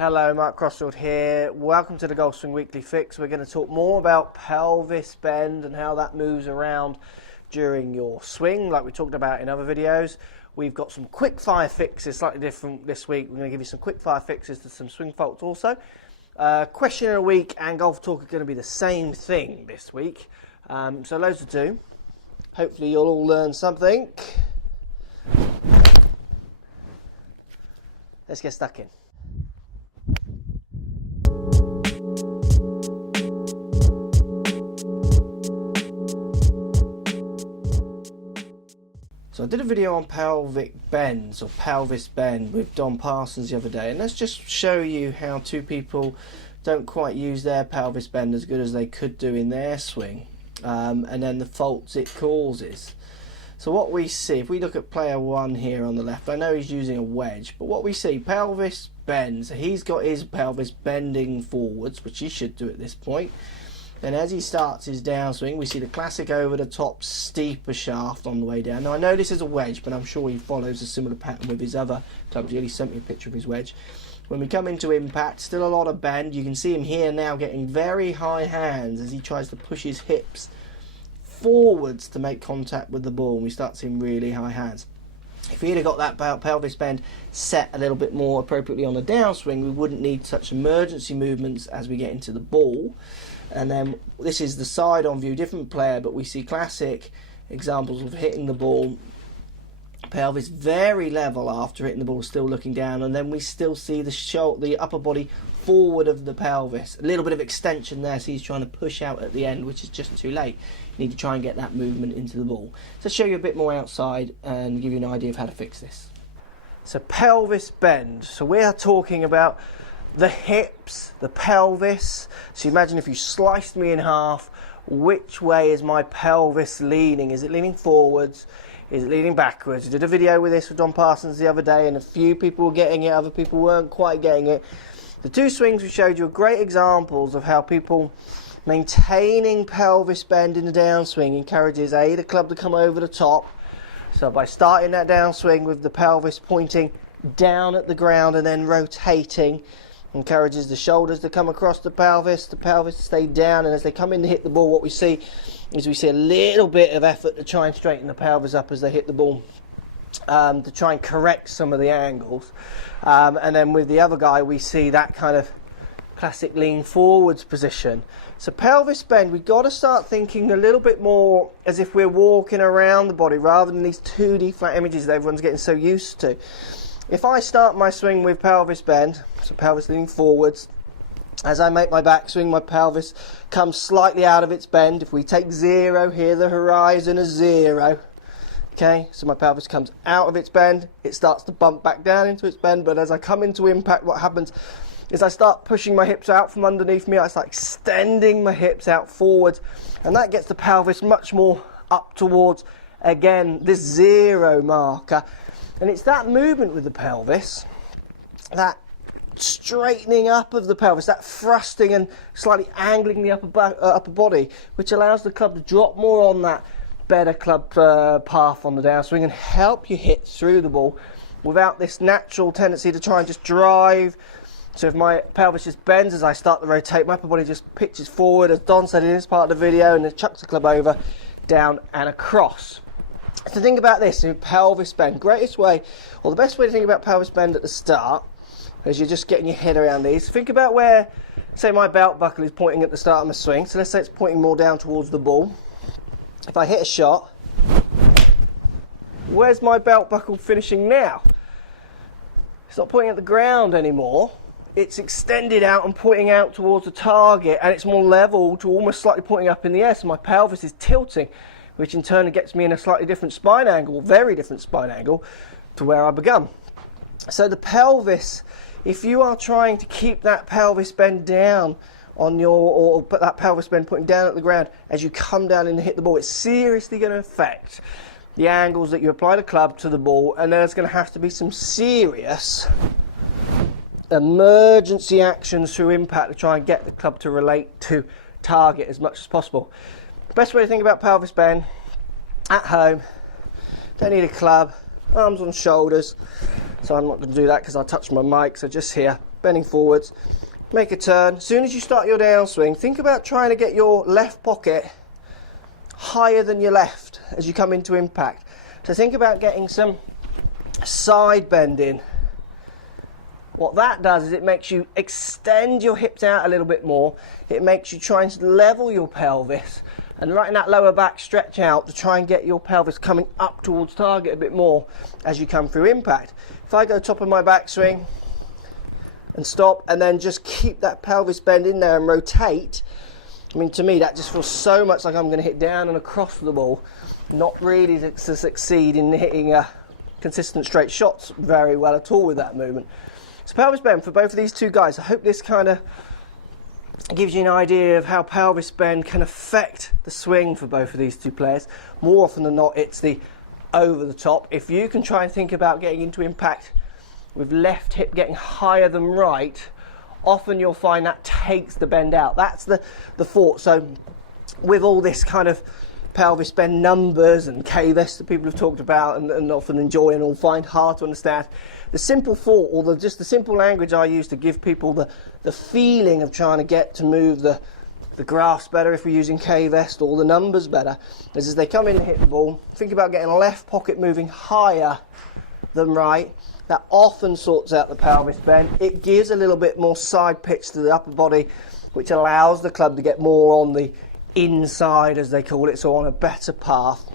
Hello, Mark Crossfield here. Welcome to the Downswing Weekly Fix. We're going to talk more about pelvis bend and how that moves around during your swing, like we talked about in other videos. We've got some quick fire fixes, slightly different this week. We're going to give you some quick fire fixes to some swing faults also. Question of the week and golf talk are going to be the same thing this week. So loads to do. Hopefully you'll all learn something. Let's get stuck in. So I did a video on pelvic bends or pelvis bend with Don Parsons the other day, and let's just show you how two people don't quite use their pelvis bend as good as they could do in their swing, and then the faults it causes. So what we see, if we look at player one here on the left, I know he's using a wedge, but what we see, pelvis bends, so he's got his pelvis bending forwards, which he should do at this point. Then as he starts his downswing, we see the classic over the top steeper shaft on the way down. Now I know this is a wedge, but I'm sure he follows a similar pattern with his other clubs. He sent me a picture of his wedge. When we come into impact, still a lot of bend. You can see him here now getting very high hands as he tries to push his hips forwards to make contact with the ball. And we start seeing really high hands. If he'd have got that pelvis bend set a little bit more appropriately on the downswing, we wouldn't need such emergency movements as we get into the ball. And then this is the side on view, different player, but we see classic examples of hitting the ball, pelvis very level after hitting the ball, still looking down, and then we still see the upper body forward of the pelvis, a little bit of extension there, so he's trying to push out at the end, which is just too late. You need to try and get that movement into the ball. So show you a bit more outside and give you an idea of how to fix this. So pelvis bend, so we are talking about the hips, the pelvis. So imagine if you sliced me in half, which way is my pelvis leaning? Is it leaning forwards? Is it leaning backwards? I did a video with this with Don Parsons the other day, and a few people were getting it, other people weren't quite getting it. The two swings we showed you are great examples of how people maintaining pelvis bend in the downswing encourages the club to come over the top. So by starting that downswing with the pelvis pointing down at the ground and then rotating, encourages the shoulders to come across the pelvis to stay down, and as they come in to hit the ball, what we see is a little bit of effort to try and straighten the pelvis up as they hit the ball, to try and correct some of the angles, and then with the other guy we see that kind of classic lean forwards position. So pelvis bend, we've got to start thinking a little bit more as if we're walking around the body rather than these 2D flat images that everyone's getting so used to. If I start my swing with pelvis bend, so pelvis leaning forwards, as I make my backswing, my pelvis comes slightly out of its bend. If we take 0 here, the horizon is 0. Okay, so my pelvis comes out of its bend, it starts to bump back down into its bend, but as I come into impact, what happens is I start pushing my hips out from underneath me, I start extending my hips out forwards, and that gets the pelvis much more up towards, again, this 0 marker. And it's that movement with the pelvis, that straightening up of the pelvis, that thrusting and slightly angling the upper body, which allows the club to drop more on that better club path on the downswing and help you hit through the ball without this natural tendency to try and just drive. So if my pelvis just bends as I start to rotate, my upper body just pitches forward, as Don said in his part of the video, and then chucks the club over, down and across. So think about this in pelvis bend. Greatest way, or the best way to think about pelvis bend at the start, as you're just getting your head around these, think about where, say my belt buckle is pointing at the start of my swing. So let's say it's pointing more down towards the ball. If I hit a shot, where's my belt buckle finishing now? It's not pointing at the ground anymore. It's extended out and pointing out towards the target, and it's more level to almost slightly pointing up in the air. So my pelvis is tilting, which in turn gets me in a slightly different spine angle, very different spine angle to where I begun. So the pelvis, if you are trying to keep that pelvis bend down on or put that pelvis bend pointing down at the ground as you come down and hit the ball, it's seriously going to affect the angles that you apply the club to the ball, and there's going to have to be some serious emergency actions through impact to try and get the club to relate to target as much as possible. The best way to think about pelvis bend, at home, don't need a club, arms on shoulders, so I'm not going to do that because I'll touch my mic, so just here, bending forwards, make a turn. As soon as you start your downswing, think about trying to get your left pocket higher than your left as you come into impact. So think about getting some side bending. What that does is it makes you extend your hips out a little bit more. It makes you try and level your pelvis and right in that lower back stretch out to try and get your pelvis coming up towards target a bit more as you come through impact. If I go top of my backswing and stop and then just keep that pelvis bend in there and rotate, I mean, to me that just feels so much like I'm going to hit down and across the ball, not really to succeed in hitting consistent straight shots very well at all with that movement. So pelvis bend for both of these two guys. I hope this kind of gives you an idea of how pelvis bend can affect the swing for both of these two players. More often than not, it's the over the top. If you can try and think about getting into impact with left hip getting higher than right, often you'll find that takes the bend out. That's the thought. So with all this kind of pelvis bend numbers and K-vest that people have talked about and often enjoy and all find hard to understand, the simple thought, or just the simple language I use to give people the feeling of trying to get to move the graphs better if we're using K-vest, or the numbers better, is as they come in and hit the ball, think about getting left pocket moving higher than right. That often sorts out the pelvis bend. It gives a little bit more side pitch to the upper body, which allows the club to get more on the inside, as they call it, so on a better path,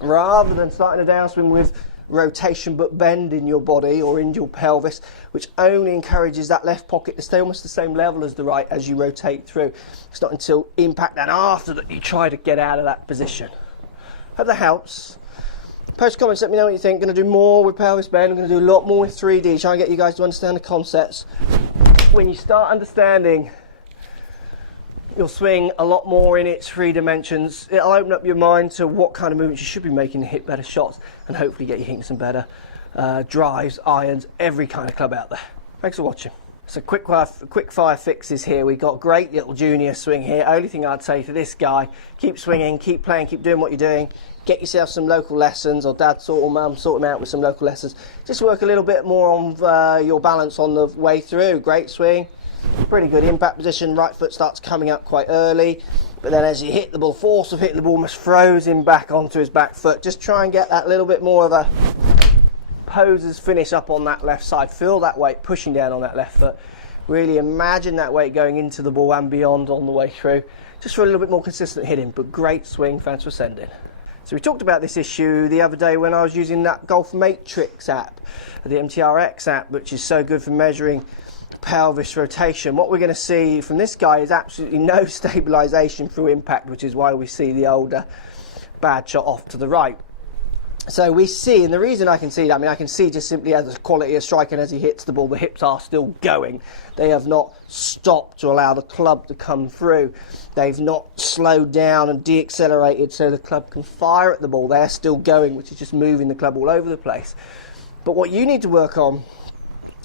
rather than starting a downswing with rotation but bend in your body or in your pelvis, which only encourages that left pocket to stay almost the same level as the right as you rotate through. It's not until impact and after that you try to get out of that position. Hope that helps. Post comments, let me know what you think. Going to do more with pelvis bend. I'm going to do a lot more with 3D, trying to get you guys to understand the concepts. When you start understanding your swing a lot more in its 3 dimensions, it'll open up your mind to what kind of movements you should be making to hit better shots and hopefully get you hitting some better drives, irons, every kind of club out there. Thanks for watching. So quick fire fixes here. We've got great little junior swing here. Only thing I'd say to this guy, keep swinging, keep playing, keep doing what you're doing. Get yourself some local lessons, or dad or mum sort them out with some local lessons. Just work a little bit more on your balance on the way through. Great swing, pretty good impact position. Right foot starts coming up quite early, but then as you hit the ball, force of hitting the ball almost throws him back onto his back foot. Just try and get that little bit more of a poser's finish up on that left side. Feel that weight pushing down on that left foot. Really imagine that weight going into the ball and beyond on the way through, just for a little bit more consistent hitting. But great swing. Thanks for sending. So we talked about this issue the other day when I was using that Golf Matrix app, the MTRX app, which is so good for measuring pelvis rotation. What we're going to see from this guy is absolutely no stabilisation through impact, which is why we see the older bad shot off to the right. So we see, and the reason I can see that, I mean, I can see just simply as the quality of striking as he hits the ball, the hips are still going. They have not stopped to allow the club to come through. They've not slowed down and de-accelerated so the club can fire at the ball. They're still going, which is just moving the club all over the place. But what you need to work on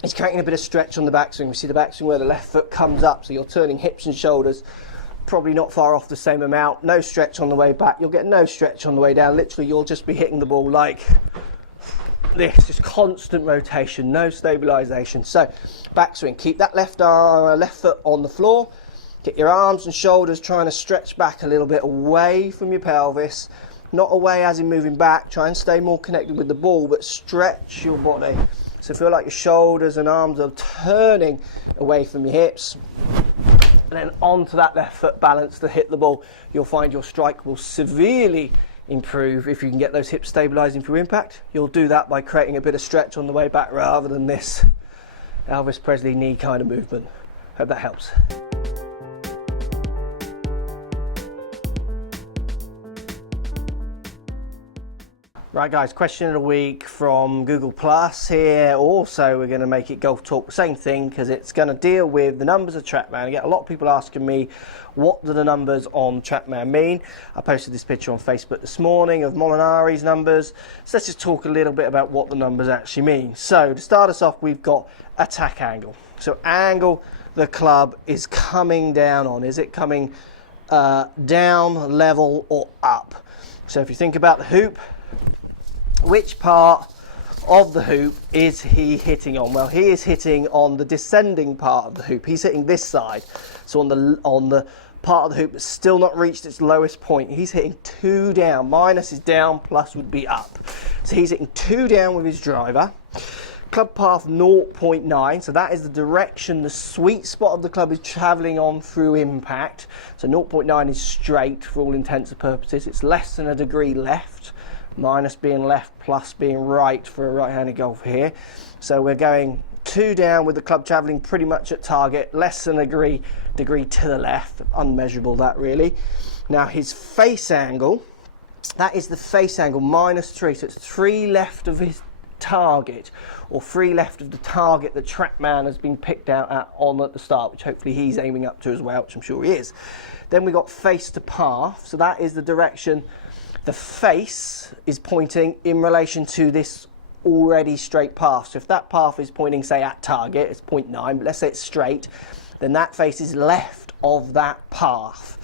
is creating a bit of stretch on the backswing. We see the backswing where the left foot comes up, so you're turning hips and shoulders, probably not far off the same amount. No stretch on the way back. You'll get no stretch on the way down. Literally, you'll just be hitting the ball like this, just constant rotation, no stabilisation. So, backswing, keep that left foot on the floor. Get your arms and shoulders trying to stretch back a little bit away from your pelvis. Not away as in moving back. Try and stay more connected with the ball, but stretch your body. So feel like your shoulders and arms are turning away from your hips. And then onto that left foot balance to hit the ball. You'll find your strike will severely improve if you can get those hips stabilising through impact. You'll do that by creating a bit of stretch on the way back rather than this Elvis Presley knee kind of movement. Hope that helps. Right guys, question of the week from Google Plus here. Also, we're going to make it Golf Talk, same thing, because it's going to deal with the numbers of TrackMan. I get a lot of people asking me, what do the numbers on TrackMan mean? I posted this picture on Facebook this morning of Molinari's numbers. So let's just talk a little bit about what the numbers actually mean. So to start us off, we've got attack angle. So angle the club is coming down on. Is it coming down, level, or up? So if you think about the hoop, which part of the hoop is he hitting on? Well, he is hitting on the descending part of the hoop. He's hitting this side. So on the part of the hoop that's still not reached its lowest point, he's hitting 2 down. Minus is down, plus would be up. So he's hitting 2 down with his driver. Club path 0.9, so that is the direction the sweet spot of the club is travelling on through impact. So 0.9 is straight for all intents and purposes. It's less than a degree left, minus being left, plus being right for a right-handed golfer here. So we're going 2 down with the club travelling pretty much at target, less than a degree to the left, unmeasurable that really. Now his face angle, that is the face angle -3, so it's 3 left of his target, or 3 left of the target that TrackMan has been picked out at the start, which hopefully he's aiming up to as well, which I'm sure he is. Then we got face to path, so that is the direction the face is pointing in relation to this already straight path. So if that path is pointing, say, at target, it's 0.9, but let's say it's straight, then that face is left of that path.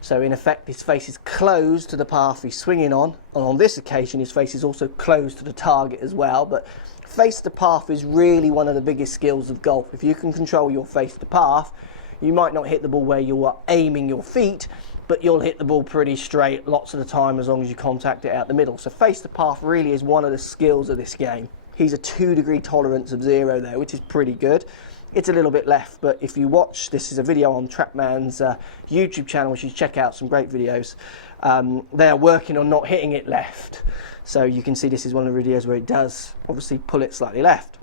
So in effect, his face is closed to the path he's swinging on, and on this occasion his face is also closed to the target as well. But face to path is really one of the biggest skills of golf. If you can control your face to path, you might not hit the ball where you are aiming your feet, but you'll hit the ball pretty straight lots of the time as long as you contact it out the middle. So face to path really is one of the skills of this game. He's a 2 degree tolerance of 0 there, which is pretty good. It's a little bit left, but if you watch, this is a video on TrackMan's YouTube channel, which you should check out, some great videos. They are working on not hitting it left. So you can see this is one of the videos where it does obviously pull it slightly left.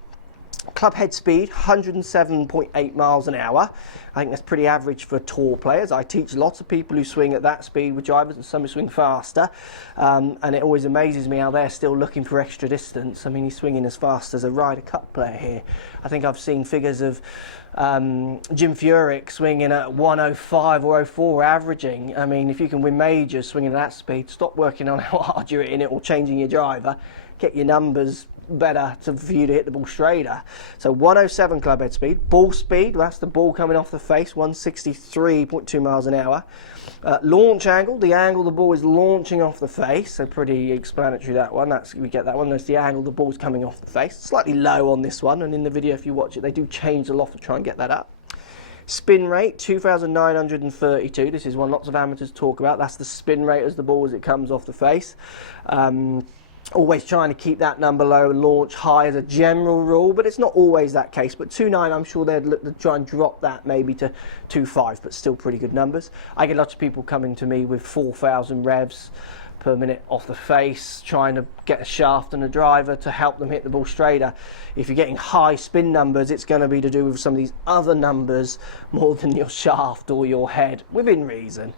Club head speed, 107.8 miles an hour. I think that's pretty average for tour players. I teach lots of people who swing at that speed with drivers, and some who swing faster. And it always amazes me how they're still looking for extra distance. I mean, he's swinging as fast as a Ryder Cup player here. I think I've seen figures of Jim Furyk swinging at 105 or 04 averaging. I mean, if you can win majors swinging at that speed, stop working on how hard you're hitting it or changing your driver. Get your numbers better for you to hit the ball straighter. So 107 club head speed. Ball speed, that's the ball coming off the face, 163.2 miles an hour. Launch angle, the angle the ball is launching off the face, so pretty explanatory that one. We get that one. That's the angle the ball's coming off the face. Slightly low on this one, and in the video if you watch it they do change the loft to try and get that up. Spin rate, 2,932. This is one lots of amateurs talk about. That's the spin rate as the ball as it comes off the face. Always trying to keep that number low, launch high as a general rule, but it's not always that case. But 2.9, I'm sure they'd look to try and drop that maybe to 2.5, but still pretty good numbers. I get lots of people coming to me with 4,000 revs per minute off the face, trying to get a shaft and a driver to help them hit the ball straighter. If you're getting high spin numbers, it's going to be to do with some of these other numbers more than your shaft or your head, within reason.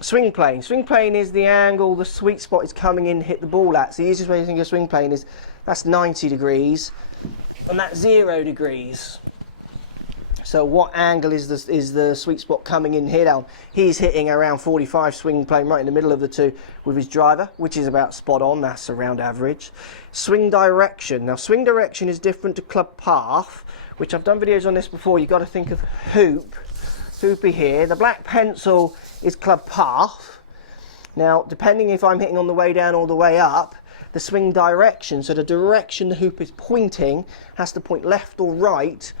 Swing plane. Swing plane is the angle the sweet spot is coming in to hit the ball at. So the easiest way to think of swing plane is that's 90 degrees and that's 0 degrees. So what angle is the sweet spot coming in here down? He's hitting around 45 swing plane right in the middle of the two with his driver, which is about spot on. That's around average. Swing direction. Now swing direction is different to club path, which I've done videos on this before. You've got to think of hoopy here. The black pencil is club path. Now depending if I'm hitting on the way down or the way up, the swing direction, so the direction the hoop is pointing, has to point left or right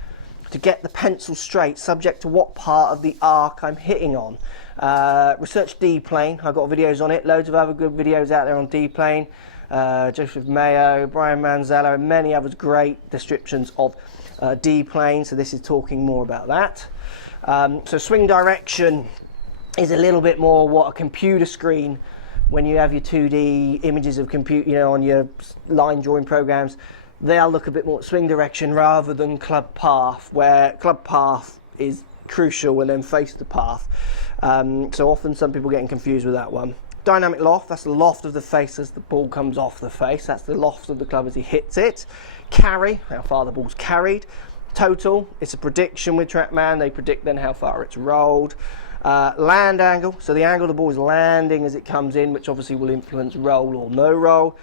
to get the pencil straight, subject to what part of the arc I'm hitting on. Research D-plane, I've got videos on it, loads of other good videos out there on D-plane. Joseph Mayo, Brian Manzello, and many others, great descriptions of D-plane, so this is talking more about that. So swing direction is a little bit more what a computer screen, when you have your 2D images of on your line drawing programs, they'll look a bit more at swing direction rather than club path, where club path is crucial and then face the path. So often some people getting confused with that one. Dynamic loft, that's the loft of the face as the ball comes off the face. That's the loft of the club as he hits it. Carry, how far the ball's carried. Total, it's a prediction with TrackMan. They predict then how far it's rolled. Land angle, so the angle the ball is landing as it comes in, which obviously will influence roll or no roll.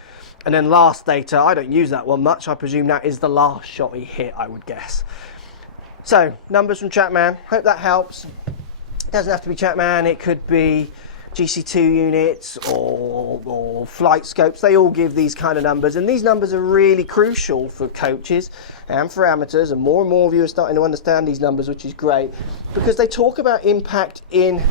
And then last data, I don't use that one much. I presume that is the last shot he hit, I would guess. So, numbers from TrackMan. Hope that helps. It doesn't have to be TrackMan. It could be GC2 units or flight scopes, they all give these kind of numbers, and these numbers are really crucial for coaches and for amateurs, and more of you are starting to understand these numbers, which is great, because they talk about impact in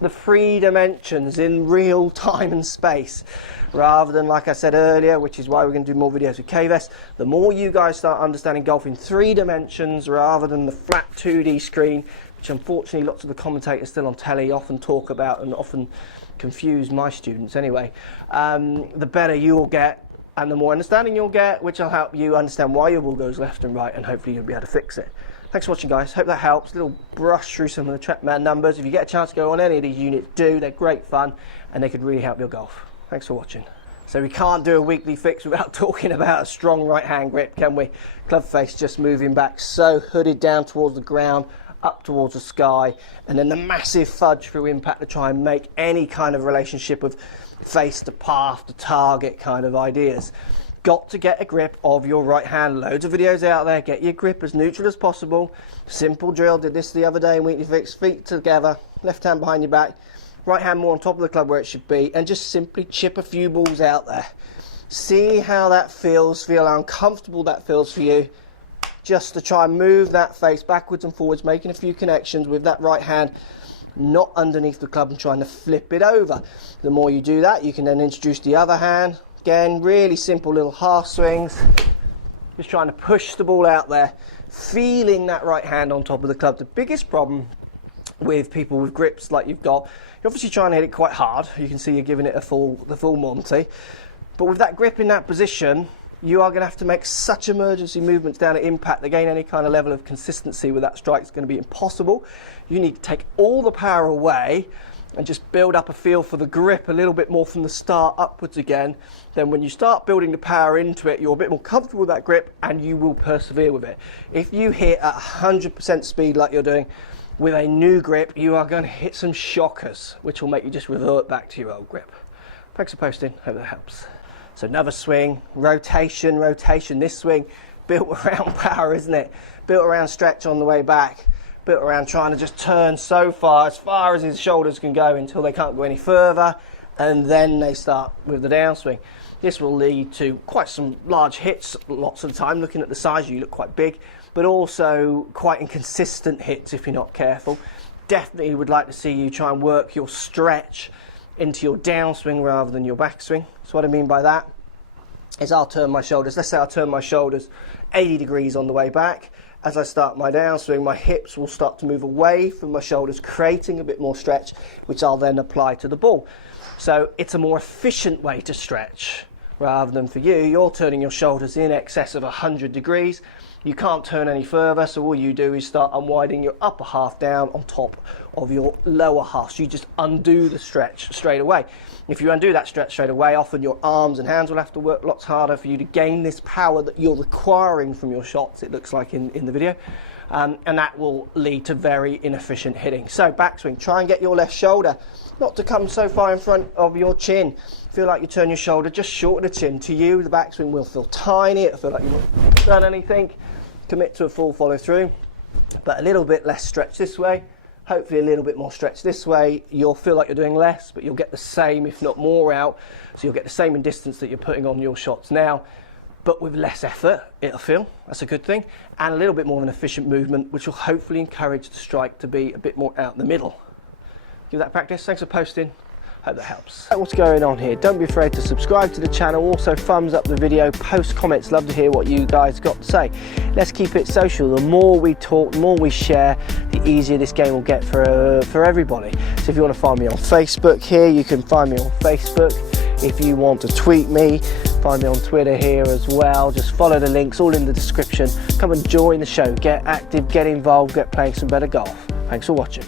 the 3 dimensions, in real time and space, rather than, like I said earlier, which is why we're going to do more videos with KVS. The more you guys start understanding golf in 3 dimensions rather than the flat 2D screen, which unfortunately lots of the commentators still on telly often talk about and often confuse my students anyway, the better you'll get and the more understanding you'll get, which will help you understand why your ball goes left and right, and hopefully you'll be able to fix it. Thanks for watching, guys. Hope that helps. A little brush through some of the TrackMan numbers. If you get a chance to go on any of these units, do. They're great fun and they could really help your golf. Thanks for watching. So we can't do a weekly fix without talking about a strong right hand grip, can we? Club face just moving back, so hooded down towards the ground, up towards the sky, and then the massive fudge through impact to try and make any kind of relationship of face to path to target kind of ideas. Got to get a grip of your right hand. Loads of videos out there. Get your grip as neutral as possible. Simple drill. Did this the other day in weekly fix. Feet together, left hand behind your back, right hand more on top of the club where it should be, and just simply chip a few balls out there. See how that feels. Feel how uncomfortable that feels for you. Just to try and move that face backwards and forwards, making a few connections with that right hand, not underneath the club and trying to flip it over. The more you do that, you can then introduce the other hand. Again, really simple little half swings. Just trying to push the ball out there, feeling that right hand on top of the club. The biggest problem with people with grips like you've got, you're obviously trying to hit it quite hard. You can see you're giving it the full Monty. But with that grip in that position, you are going to have to make such emergency movements down at impact to gain any kind of level of consistency with that strike. It's going to be impossible. You need to take all the power away and just build up a feel for the grip a little bit more from the start upwards again. Then when you start building the power into it, you're a bit more comfortable with that grip and you will persevere with it. If you hit at 100% speed like you're doing with a new grip, you are going to hit some shockers, which will make you just revert back to your old grip. Thanks for posting. Hope that helps. So another swing, rotation. This swing built around power, isn't it? Built around stretch on the way back. Built around trying to just turn so far as his shoulders can go until they can't go any further, and then they start with the downswing. This will lead to quite some large hits lots of the time. Looking at the size, you look quite big, but also quite inconsistent hits if you're not careful. Definitely would like to see you try and work your stretch into your downswing rather than your backswing. So what I mean by that is I'll turn my shoulders. Let's say I'll turn my shoulders 80 degrees on the way back. As I start my downswing, my hips will start to move away from my shoulders, creating a bit more stretch, which I'll then apply to the ball. So it's a more efficient way to stretch. Rather than for you, you're turning your shoulders in excess of 100 degrees. You can't turn any further, so all you do is start unwinding your upper half down on top of your lower half. So you just undo the stretch straight away. If you undo that stretch straight away, often your arms and hands will have to work lots harder for you to gain this power that you're requiring from your shots, it looks like in the video. And that will lead to very inefficient hitting. So backswing, try and get your left shoulder not to come so far in front of your chin. Feel like you turn your shoulder just short of the chin. To you, the backswing will feel tiny. It'll feel like you've not done anything. Commit to a full follow through, but a little bit less stretch this way. Hopefully a little bit more stretch this way. You'll feel like you're doing less, but you'll get the same, if not more, out. So you'll get the same in distance that you're putting on your shots now, but with less effort, it'll feel. That's a good thing. And a little bit more of an efficient movement, which will hopefully encourage the strike to be a bit more out in the middle. Give that practice. Thanks for posting. Hope that helps. What's going on here? Don't be afraid to subscribe to the channel. Also thumbs up the video, post comments. Love to hear what you guys got to say. Let's keep it social. The more we talk, the more we share, the easier this game will get for everybody. So if you want to find me on Facebook here, you can find me on Facebook. If you want to tweet me, find me on Twitter here as well. Just follow the links, all in the description. Come and join the show. Get active, get involved, get playing some better golf. Thanks for watching.